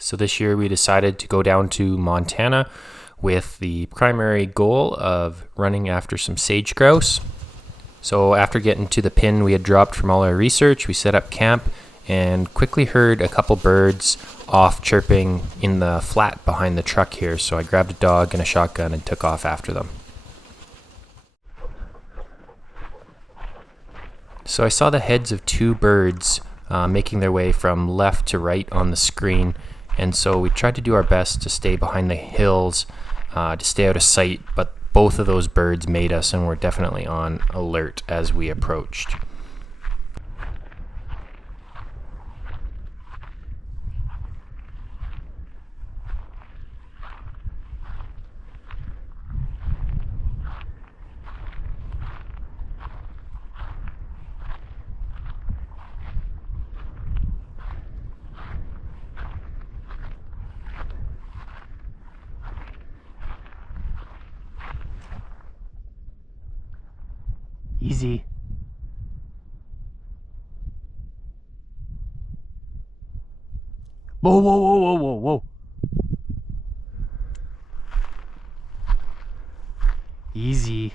So this year we decided to go down to Montana with the primary goal of running after some sage grouse. So after getting to the pin we had dropped from all our research, we set up camp and quickly heard a couple birds off chirping in the flat behind the truck here. So I grabbed a dog and a shotgun and took off after them. So I saw the heads of two birds making their way from left to right on the screen. And so we tried to do our best to stay behind the hills, to stay out of sight, but both of those birds made us and were definitely on alert as we approached. Easy. Whoa, whoa, whoa, whoa, whoa, whoa. Easy.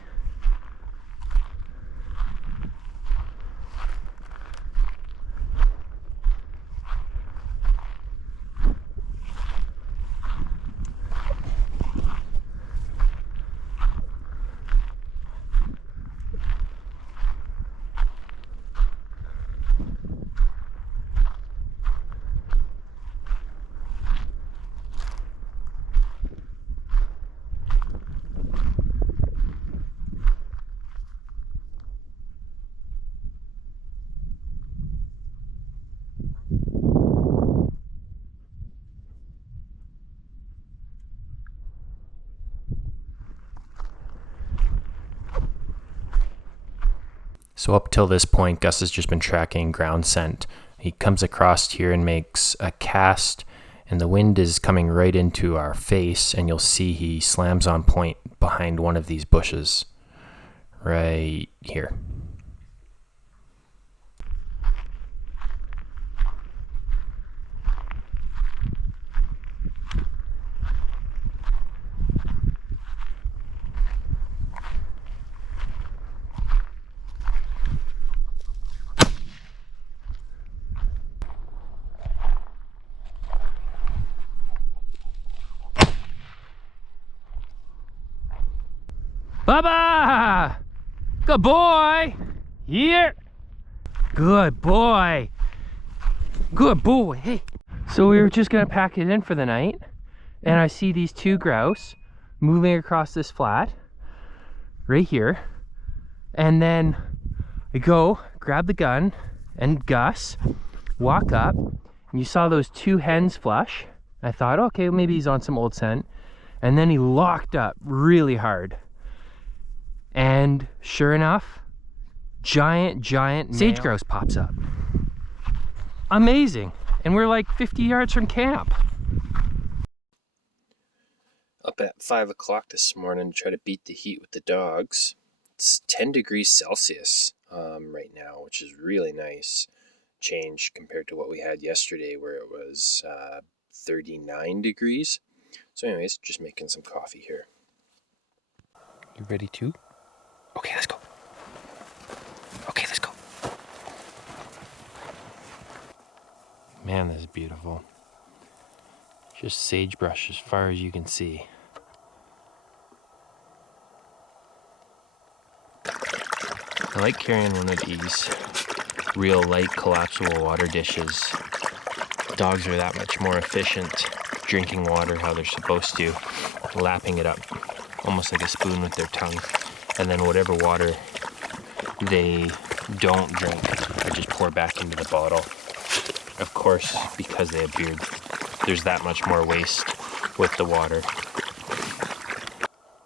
So up till this point, Gus has just been tracking ground scent. He comes across here and makes a cast, and the wind is coming right into our face, and you'll see he slams on point behind one of these bushes right here. Bubba! Good boy! Here! Good boy! Good boy! Hey! So we were just gonna pack it in for the night, and I see these two grouse moving across this flat right here, and then I go grab the gun and Gus walk up, and you saw those two hens flush. I thought, okay, maybe he's on some old scent, and then he locked up really hard. And sure enough, giant sage grouse pops up. Amazing. And we're like 50 yards from camp. Up at 5 o'clock this morning to try to beat the heat with the dogs. It's 10 degrees Celsius right now, which is really nice change compared to what we had yesterday where it was 39 degrees. So anyways, just making some coffee here. You ready too? Okay, let's go. Okay, let's go. Man, this is beautiful. Just sagebrush as far as you can see. I like carrying one of these real light collapsible water dishes. Dogs are that much more efficient drinking water how they're supposed to, lapping it up almost like a spoon with their tongue. And then whatever water they don't drink, I just pour back into the bottle. Of course, because they have beard, there's that much more waste with the water.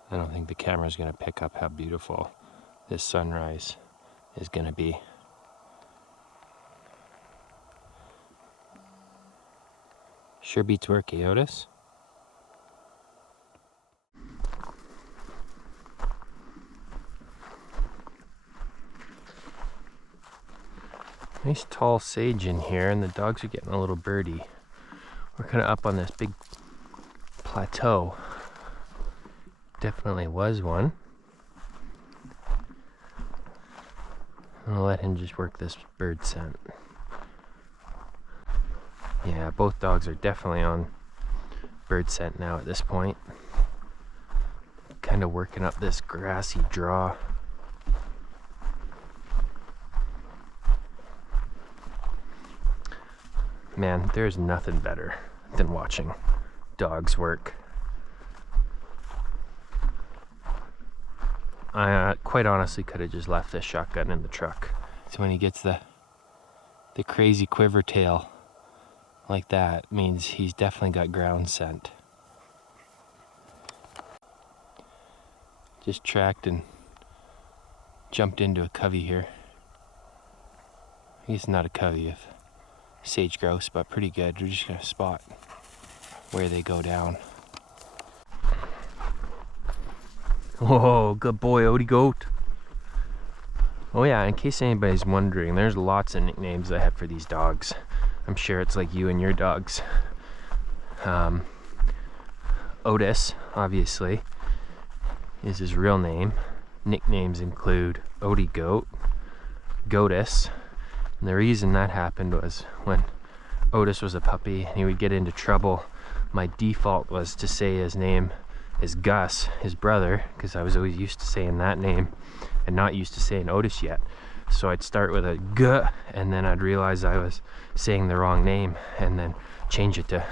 I don't think the camera's gonna pick up how beautiful this sunrise is gonna be. Sure beats work, eh, Otis? Nice tall sage in here, and the dogs are getting a little birdie. We're kind of up on this big plateau. Definitely was one. I'm gonna let him just work this bird scent. Yeah, both dogs are definitely on bird scent now at this point. Kind of working up this grassy draw. Man, there's nothing better than watching dogs work. I quite honestly could have just left this shotgun in the truck. So when he gets the crazy quiver tail like that, means he's definitely got ground scent. Just tracked and jumped into a covey here. He's not a covey of sage grouse, but pretty good. We're just gonna spot where they go down. Oh, good boy, Odie goat. Oh yeah, in case anybody's wondering, there's lots of nicknames I have for these dogs. I'm sure it's like you and your dogs. Otis, obviously, is his real name. Nicknames include Odie Goat, Goatus. And the reason that happened was when Otis was a puppy and he would get into trouble, my default was to say his name is Gus, his brother, because I was always used to saying that name and not used to saying Otis yet. So I'd start with a G, and then I'd realize I was saying the wrong name, and then change it to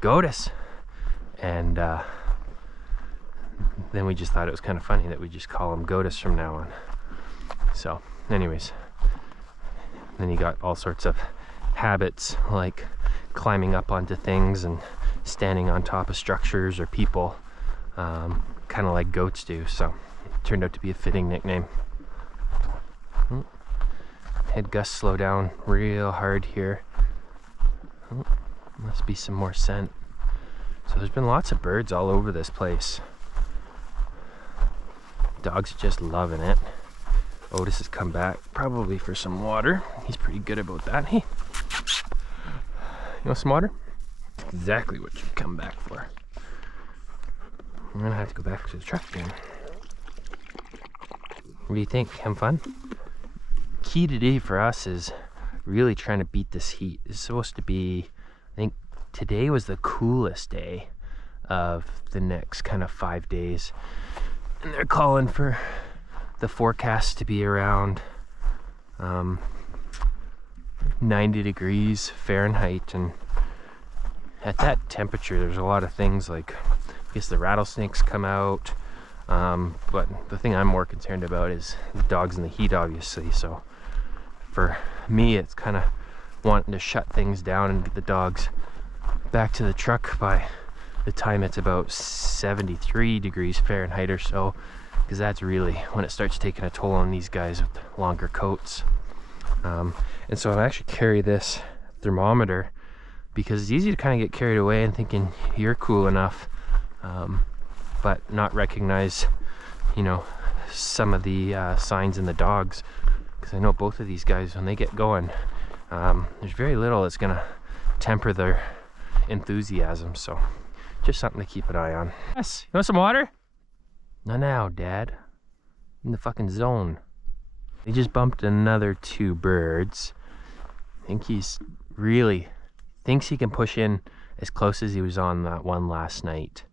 Goatus. And then we just thought it was kind of funny that we just call him Goatus from now on. So anyways, then he got all sorts of habits like climbing up onto things and standing on top of structures or people, kind of like goats do. So it turned out to be a fitting nickname. Had Gus slow down real hard here. Must be some more scent. So there's been lots of birds all over this place. Dogs are just loving it. Otis has come back probably for some water. He's pretty good about that. Hey, you want some water? Exactly what you come back for. I'm gonna have to go back to the truck again. What do you think? Having fun? Key today for us is really trying to beat this heat. It's supposed to be, I think today was the coolest day of the next kind of 5 days. And they're calling for the forecast to be around 90 degrees Fahrenheit. And at that temperature, there's a lot of things like, I guess the rattlesnakes come out. But the thing I'm more concerned about is the dogs in the heat, obviously. So for me, it's kind of wanting to shut things down and get the dogs back to the truck by the time it's about 73 degrees Fahrenheit or so, because that's really when it starts taking a toll on these guys with longer coats. And so I actually carry this thermometer because it's easy to kind of get carried away and thinking you're cool enough, but not recognize, you know, some of the signs in the dogs. Because I know both of these guys, when they get going, there's very little that's gonna temper their enthusiasm. So just something to keep an eye on. Yes, you want some water? Not now, Dad. In the fucking zone. He just bumped another 2 birds. I think he's really thinks he can push in as close as he was on that one last night,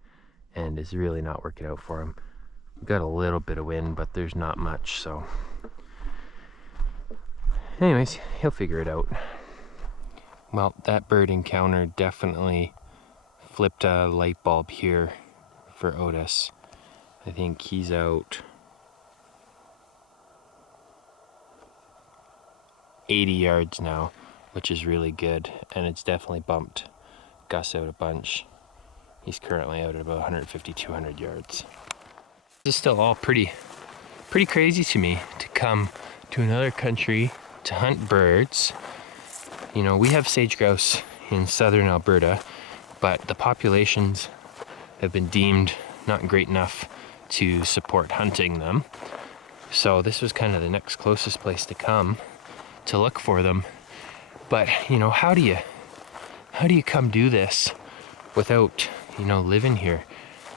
and is really not working out for him. We've got a little bit of wind, but there's not much, so anyways, he'll figure it out. Well, that bird encounter definitely flipped a light bulb here for Otis. I think he's out 80 yards now, which is really good, and it's definitely bumped Gus out a bunch. He's currently out at about 150, 200 yards. This is still all pretty crazy to me, to come to another country to hunt birds. You know, we have sage grouse in southern Alberta, but the populations have been deemed not great enough to support hunting them. So this was kind of the next closest place to come to look for them. But, you know, how do you how do you come do this without, you know, living here?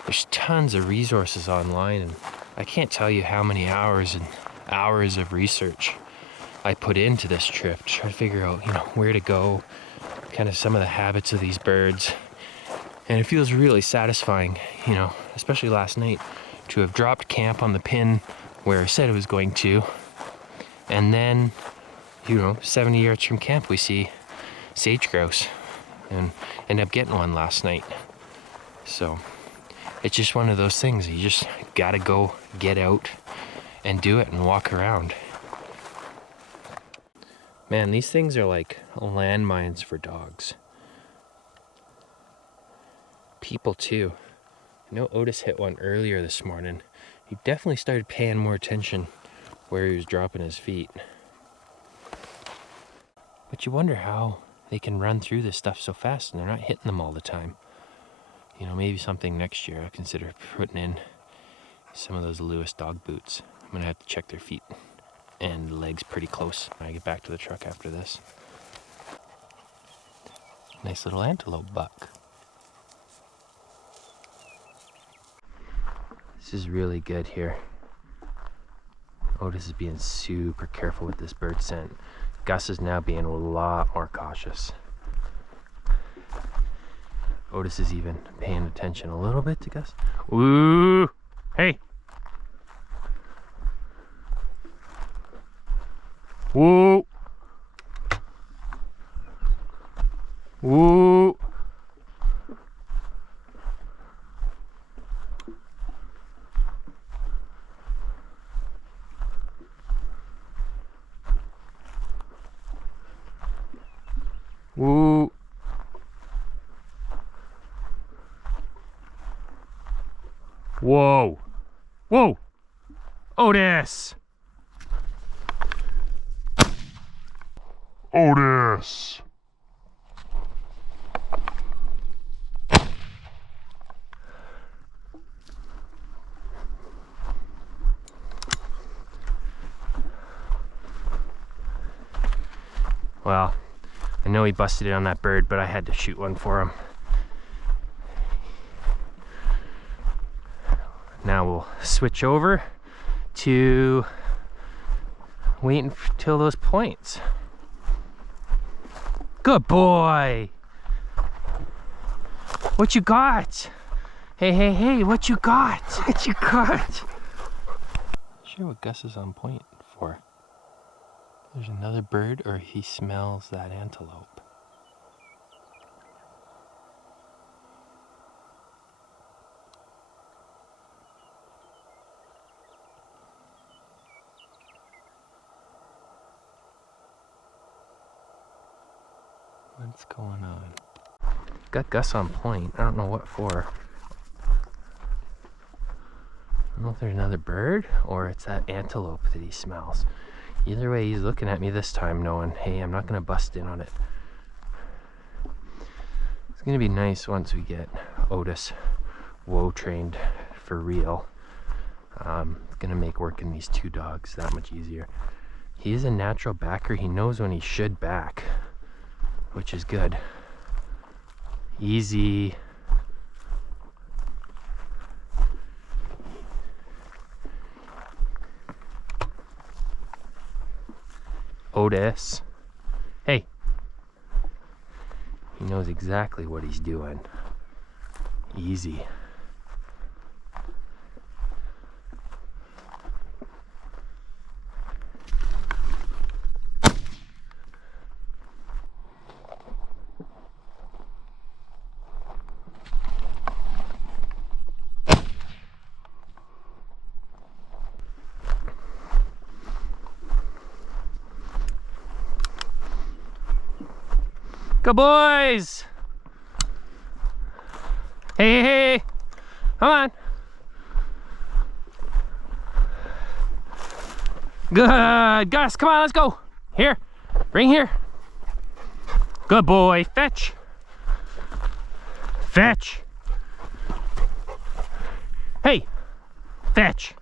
There's tons of resources online, and I can't tell you how many hours and hours of research I put into this trip to try to figure out, you know, where to go, kind of some of the habits of these birds. And it feels really satisfying, you know, especially last night, to have dropped camp on the pin where I said it was going to. And then, you know, 70 yards from camp, we see sage grouse and ended up getting one last night. So it's just one of those things. You just gotta go get out and do it and walk around. Man, these things are like landmines for dogs. People too. I know Otis hit one earlier this morning. He definitely started paying more attention where he was dropping his feet. But you wonder how they can run through this stuff so fast and they're not hitting them all the time. You know, maybe something next year I'll consider putting in some of those Lewis dog boots. I'm gonna have to check their feet and legs pretty close when I get back to the truck after this. Nice little antelope buck. This is really good here. Otis is being super careful with this bird scent. Gus is now being a lot more cautious. Otis is even paying attention a little bit to Gus. Ooh! Hey! Woo! Woo! Woo! Whoa! Whoa! Otis! Otis! Well, I know he busted it on that bird, but I had to shoot one for him. Now we'll switch over to waiting till those points. Good boy! What you got? Hey, hey, hey, what you got? What you got? Not sure what Gus is on point for. There's another bird, or he smells that antelope. What's going on? Got Gus on point. I don't know what for. I don't know if there's another bird or it's that antelope that he smells. Either way, he's looking at me this time knowing, hey, I'm not going to bust in on it. It's going to be nice once we get Otis whoa trained for real. It's going to make working these two dogs that much easier. He is a natural backer. He knows when he should back, which is good. Easy. Otis. Hey. He knows exactly what he's doing. Easy. Good boys! Hey, hey, hey! Come on! Good! Gus, come on, let's go! Here! Bring here! Good boy! Fetch! Fetch! Hey! Fetch!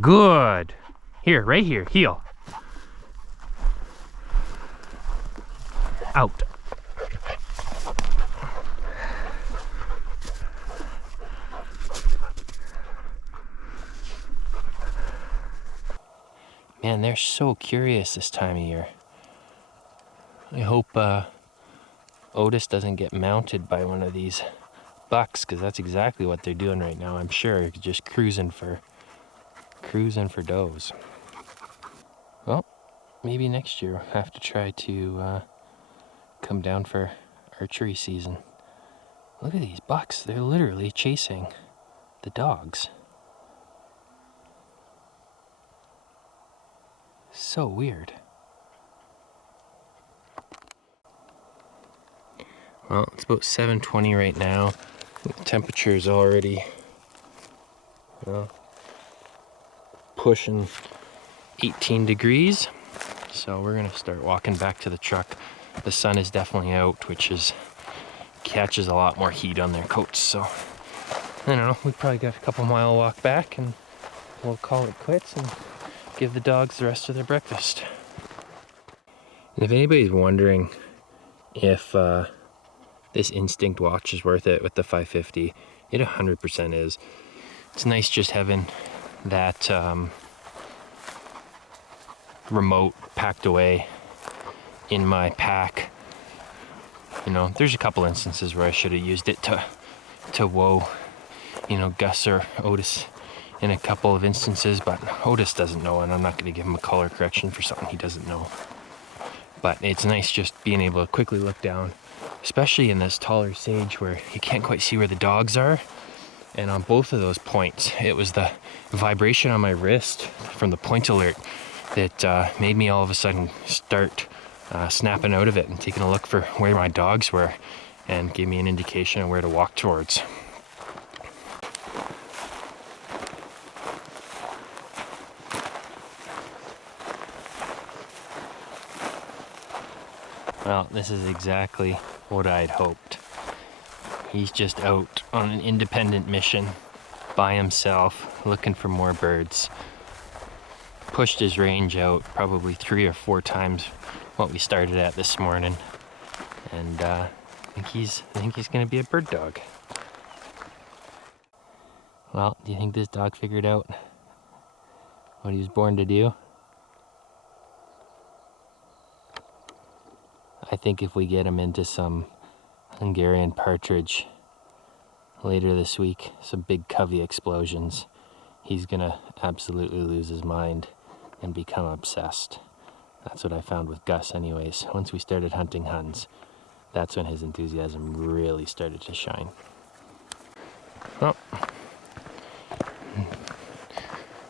Good! Here, right here, heel. Out. Man, they're so curious this time of year. I hope Otis doesn't get mounted by one of these bucks, because that's exactly what they're doing right now, I'm sure. Just cruising for does. Well, maybe next year we'll have to try to come down for archery season. Look at these bucks. They're literally chasing the dogs. So weird. Well, it's about 7:20 right now. The temperature is already pushing 18 degrees. So we're gonna start walking back to the truck. The sun is definitely out, which catches a lot more heat on their coats. So I don't know, we probably got a couple mile walk back and we'll call it quits and give the dogs the rest of their breakfast. And if anybody's wondering if this Instinct watch is worth it with the 550, it 100% is. It's nice just having that remote packed away in my pack. You know, there's a couple instances where I should have used it to whoa, you know, Gus or Ottis in a couple of instances, but Otis doesn't know, and I'm not going to give him a color correction for something he doesn't know. But it's nice just being able to quickly look down, especially in this taller sage where you can't quite see where the dogs are. And on both of those points, it was the vibration on my wrist from the point alert that made me all of a sudden start snapping out of it and taking a look for where my dogs were, and gave me an indication of where to walk towards. Well, this is exactly what I'd hoped. He's just out on an independent mission by himself, looking for more birds. Pushed his range out probably 3 or 4 times what we started at this morning, and I think he's gonna be a bird dog. Well, do you think this dog figured out what he was born to do? I think if we get him into some Hungarian partridge later this week, some big covey explosions, he's gonna absolutely lose his mind and become obsessed. That's what I found with Gus anyways. Once we started hunting Huns, that's when his enthusiasm really started to shine. Well,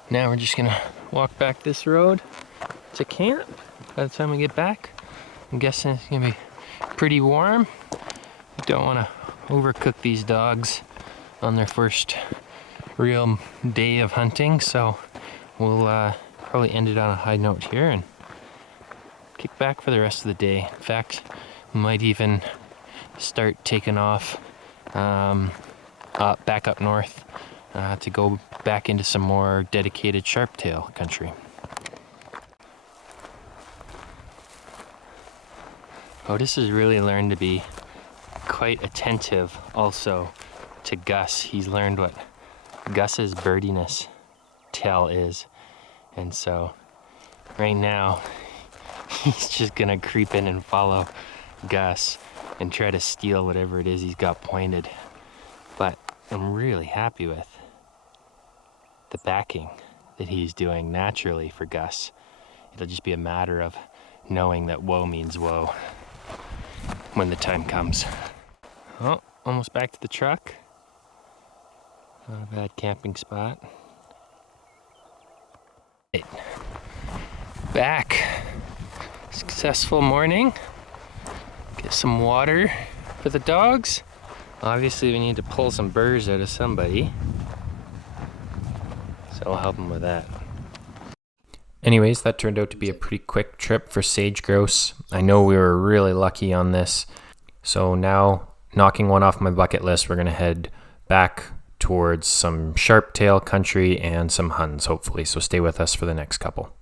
now we're just gonna walk back this road to camp. By the time we get back, I'm guessing it's gonna be pretty warm. Don't want to overcook these dogs on their first real day of hunting, so we'll probably end it on a high note here and kick back for the rest of the day. In fact, we might even start taking off back up north to go back into some more dedicated sharptail country. Otis has really learned to be quite attentive also to Gus. He's learned what Gus's birdiness tail is, and so right now he's just gonna creep in and follow Gus and try to steal whatever it is he's got pointed. But I'm really happy with the backing that he's doing naturally for Gus. It'll just be a matter of knowing that whoa means whoa when the time comes. Oh, almost back to the truck. Not a bad camping spot. Back. Successful morning. Get some water for the dogs. Obviously we need to pull some burrs out of somebody, so I'll help them with that. Anyways, that turned out to be a pretty quick trip for sage grouse. I know we were really lucky on this. So now, knocking one off my bucket list, we're gonna head back towards some sharp tail country and some Huns, hopefully. So stay with us for the next couple.